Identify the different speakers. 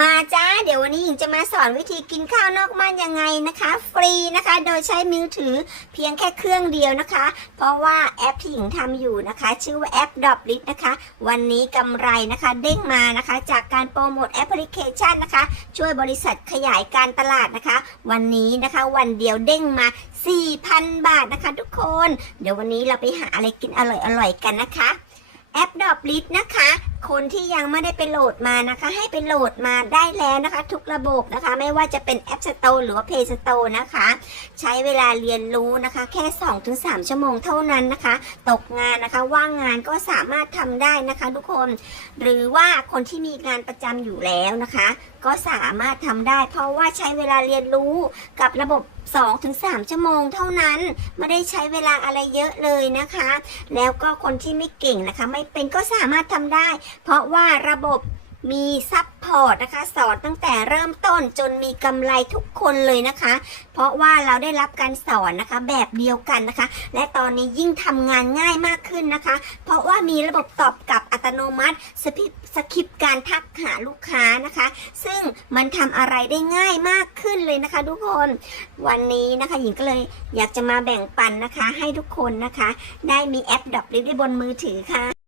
Speaker 1: มาจ้า เดี๋ยววันนี้หญิงจะมาสอนวิธีกินข้าวนอกบ้านยังไงนะคะ ฟรีนะคะ โดยใช้มือถือเพียงแค่เครื่องเดียวนะคะ เพราะว่าแอปที่หญิงทำอยู่นะคะ ชื่อว่าแอปด o อ l i t นะคะ วันนี้กำไรนะคะ เด้งมานะคะ จากการโปรโมทแอปพลิเคชันนะคะ ช่วยบริษัทขยายการตลาดนะคะ วันนี้นะคะวันเดียวเด้งมา 4,000 บาทนะคะ ทุกคน เดี๋ยววันนี้เราไปหาอะไรกินอร่อยๆกันนะคะแอปดอบลิทนะคะ คนที่ยังไม่ได้ไปโหลดมานะคะ ให้ไปโหลดมาได้แล้วนะคะ ทุกระบบนะคะ ไม่ว่าจะเป็น App Store หรือว่า Play Store นะคะ ใช้เวลาเรียนรู้นะคะ แค่ 2-3 ชั่วโมงเท่านั้นนะคะ ตกงานนะคะ ว่างงานก็สามารถทำได้นะคะ ทุกคน หรือว่าคนที่มีงานประจำอยู่แล้วนะคะ ก็สามารถทำได้ เพราะว่าใช้เวลาเรียนรู้กับระบบ 2-3 ชั่วโมงเท่านั้น ไม่ได้ใช้เวลาอะไรเยอะเลยนะคะ แล้วก็คนที่ไม่เก่งนะคะ ไม่เป็นก็สามารถทำได้ เพราะว่าระบบมีซัพพอร์ตนะคะ สอนตั้งแต่เริ่มต้นจนมีกำไรทุกคนเลยนะคะ เพราะว่าเราได้รับการสอนนะคะแบบเดียวกันนะคะ และตอนนี้ยิ่งทำงานง่ายมากขึ้นนะคะ เพราะว่ามีระบบตอบกลับ อัตโนมัติสปิสคริปการทักหาลูกค้านะคะ ซึ่งมันทำอะไรได้ง่ายมากขึ้นเลยนะคะ ทุกคนวันนี้นะคะหญิงก็เลยอยากจะมาแบ่งปันนะคะ ให้ทุกคนนะคะ ได้มีแอปดับลิฟต์ได้บนมือถือค่ะ